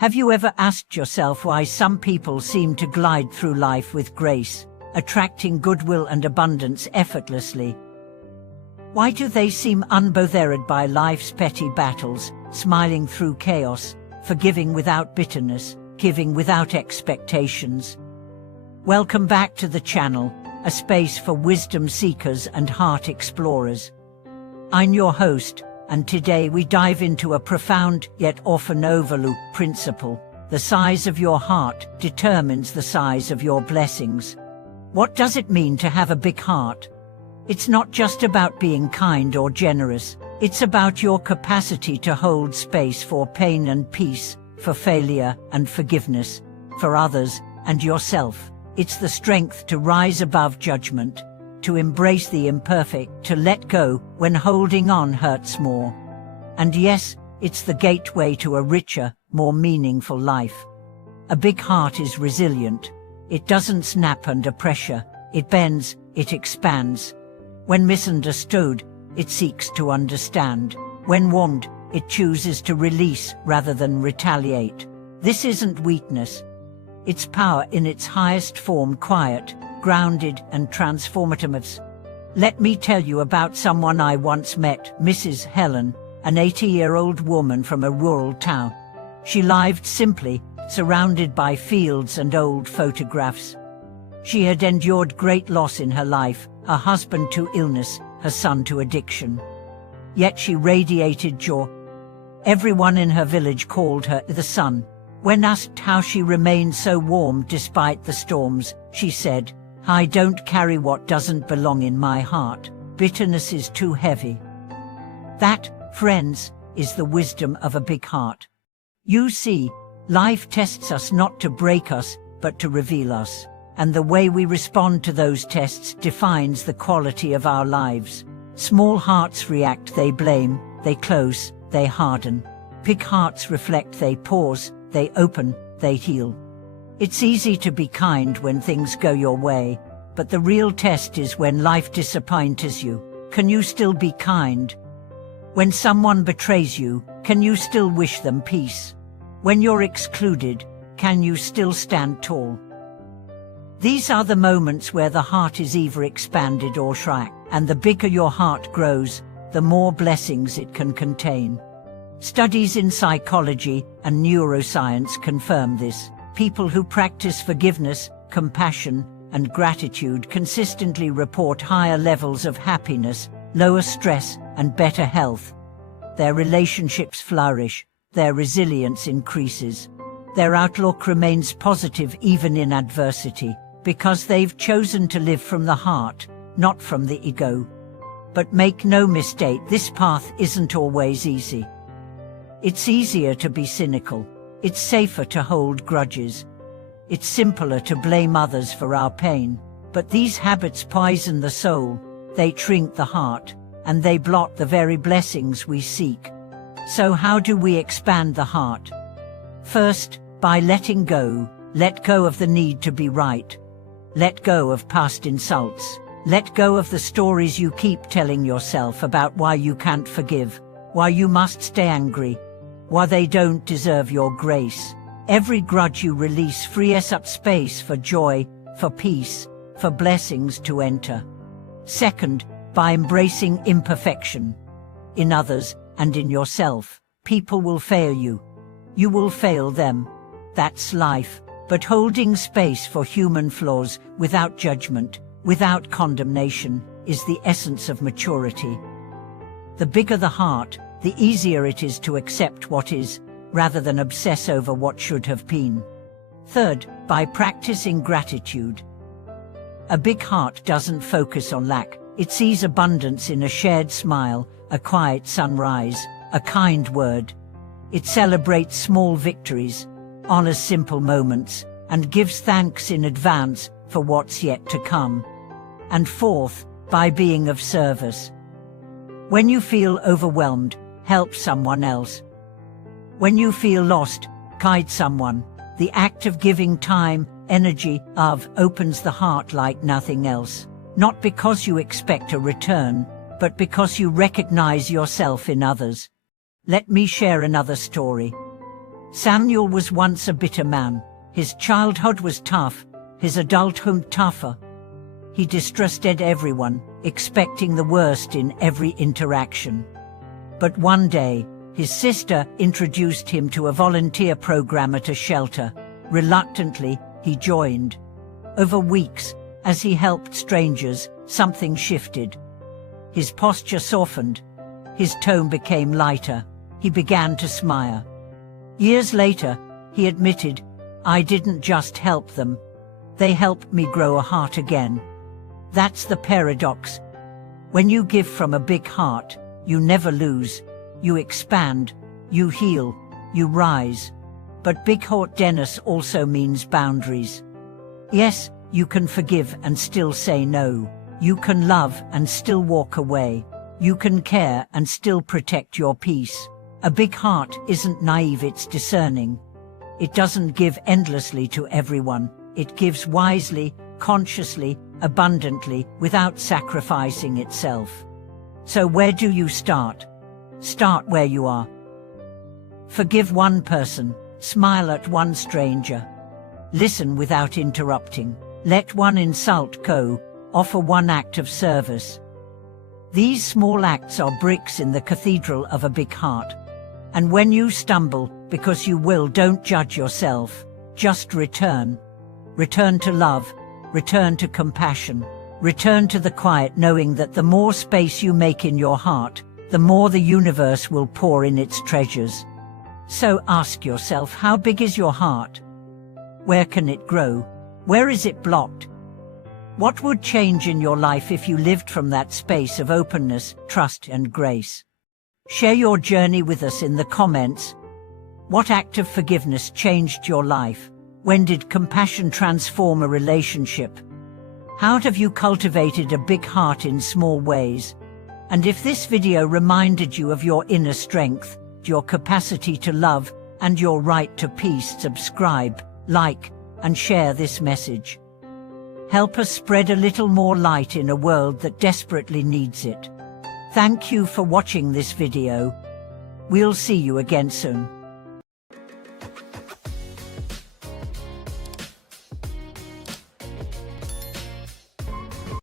Have you ever asked yourself why some people seem to glide through life with grace, attracting goodwill and abundance effortlessly? Why do they seem unbothered by life's petty battles, smiling through chaos, forgiving without bitterness, giving without expectations? Welcome back to the channel, a space for wisdom seekers and heart explorers. I'm your host, and today we dive into a profound yet often overlooked principle. The size of your heart determines the size of your blessings. What does it mean to have a big heart? It's not just about being kind or generous. It's about your capacity to hold space for pain and peace, for failure and forgiveness, for others and yourself. It's the strength to rise above judgment, to embrace the imperfect, to let go when holding on hurts more. And yes, it's the gateway to a richer, more meaningful life. A big heart is resilient. It doesn't snap under pressure. It bends, it expands. When misunderstood, it seeks to understand. When warned, it chooses to release rather than retaliate. This isn't weakness. It's power in its highest form, quiet, grounded and transformative. Let me tell you about someone I once met, Mrs. Helen, an 80-year-old woman from a rural town. She lived simply, surrounded by fields and old photographs. She had endured great loss in her life, her husband to illness, her son to addiction. Yet she radiated joy. Everyone in her village called her the sun. When asked how she remained so warm despite the storms, she said, "I don't carry what doesn't belong in my heart. Bitterness is too heavy." That, friends, is the wisdom of a big heart. You see, life tests us not to break us, but to reveal us. And the way we respond to those tests defines the quality of our lives. Small hearts react, they blame, they close, they harden. Big hearts reflect, they pause, they open, they heal. It's easy to be kind when things go your way, but the real test is when life disappoints you. Can you still be kind? When someone betrays you, can you still wish them peace? When you're excluded, can you still stand tall? These are the moments where the heart is either expanded or shrunk, and the bigger your heart grows, the more blessings it can contain. Studies in psychology and neuroscience confirm this. People who practice forgiveness, compassion, and gratitude consistently report higher levels of happiness, lower stress, and better health. Their relationships flourish, their resilience increases. Their outlook remains positive even in adversity, because they've chosen to live from the heart, not from the ego. But make no mistake, this path isn't always easy. It's easier to be cynical. It's safer to hold grudges. It's simpler to blame others for our pain. But these habits poison the soul, they shrink the heart, and they blot the very blessings we seek. So how do we expand the heart? First, by letting go. Let go of the need to be right. Let go of past insults. Let go of the stories you keep telling yourself about why you can't forgive, why you must stay angry, why they don't deserve your grace. Every grudge you release frees up space for joy, for peace, for blessings to enter. Second, by embracing imperfection. In others and in yourself, people will fail you. You will fail them. That's life. But holding space for human flaws without judgment, without condemnation, is the essence of maturity. The bigger the heart, the easier it is to accept what is, rather than obsess over what should have been. Third, by practicing gratitude. A big heart doesn't focus on lack, it sees abundance in a shared smile, a quiet sunrise, a kind word. It celebrates small victories, honors simple moments, and gives thanks in advance for what's yet to come. And fourth, by being of service. When you feel overwhelmed, help someone else. When you feel lost, guide someone. The act of giving time, energy, love opens the heart like nothing else. Not because you expect a return, but because you recognize yourself in others. Let me share another story. Samuel was once a bitter man. His childhood was tough, his adulthood tougher. He distrusted everyone, expecting the worst in every interaction. But one day, his sister introduced him to a volunteer program at a shelter. Reluctantly, he joined. Over weeks, as he helped strangers, something shifted. His posture softened. His tone became lighter. He began to smile. Years later, he admitted, "I didn't just help them. They helped me grow a heart again." That's the paradox. When you give from a big heart, you never lose. You expand, you heal, you rise. But big heartedness also means boundaries. Yes, you can forgive and still say no. You can love and still walk away. You can care and still protect your peace. A big heart isn't naive, it's discerning. It doesn't give endlessly to everyone. It gives wisely, consciously, abundantly, without sacrificing itself. So where do you start? Start where you are. Forgive one person. Smile at one stranger. Listen without interrupting. Let one insult go. Offer one act of service. These small acts are bricks in the cathedral of a big heart. And when you stumble, because you will, don't judge yourself. Just return. Return to love. Return to compassion. Return to the quiet, knowing that the more space you make in your heart, the more the universe will pour in its treasures. So ask yourself, how big is your heart? Where can it grow? Where is it blocked? What would change in your life if you lived from that space of openness, trust, and grace? Share your journey with us in the comments. What act of forgiveness changed your life? When did compassion transform a relationship? How have you cultivated a big heart in small ways? And if this video reminded you of your inner strength, your capacity to love, and your right to peace, subscribe, like, and share this message. Help us spread a little more light in a world that desperately needs it. Thank you for watching this video. We'll see you again soon.